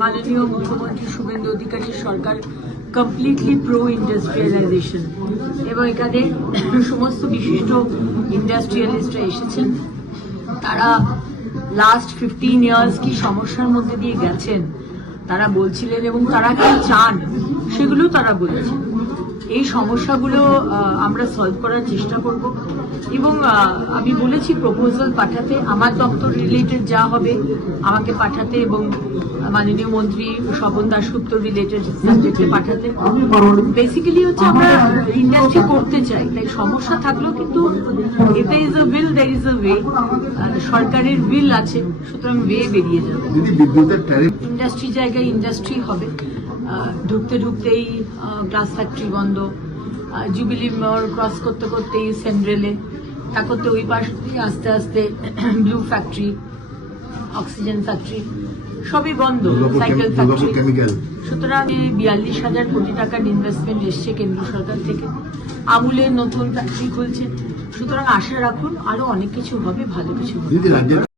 মাননীয় মুখ্যমন্ত্রী শুভেন্দু অধিকারীর সরকার কমপ্লিটলি প্রো ইন্ডাস্ট্রিয়ালাইজেশন এবং এখানে সমস্ত বিশিষ্ট ইন্ডাস্ট্রিয়ালিস্টরা এসেছেন। তারা লাস্ট 15 ইয়ার্স কি সমস্যার মধ্যে দিয়ে গেছেন তারা বলছিলেন এবং তারা কি চান সেগুলো তারা বলেছেন। এই সমস্যাগুলো আমরা সলভ করার চেষ্টা করব এবং আমি বলেছি প্রপোজাল পাঠাতে, আমার দপ্তর রিলেটেড যা হবে আমাকে পাঠাতে এবং মাননীয় মন্ত্রী স্বপন দাশগুপ্ত রিলেটেড সাবজেক্টে পাঠাতে। বেসিক্যালি হচ্ছে আমরা ইন্ডাস্ট্রি করতে চাই, তাই সমস্যা থাকলেও কিন্তু এতে is a will, there is a way. সরকারের উইল আছে, সুতরাং ওয়ে বেরিয়ে যাবে। ইন্ডাস্ট্রি জায়গায় ইন্ডাস্ট্রি হবে। ঢুকতে ঢুকতেই গ্লাস ফ্যাক্টরি বন্ধ, জুবিলি মোড় ক্রস করতে করতেই সেন্ট্রেলে, তা করতে ওই পাশ দিয়ে আস্তে আস্তে ব্লু ফ্যাক্টরি, অক্সিজেন ফ্যাক্টরি সবই বন্ধ, সাইকেল ফ্যাক্টরি। সুতরাং 42,000 কোটি টাকার ইনভেস্টমেন্ট এসছে কেন্দ্র সরকার থেকে। আমুলের নতুন ফ্যাক্টরি খুলছে। সুতরাং আশা রাখুন আরো অনেক কিছু হবে, ভালো কিছু হবে।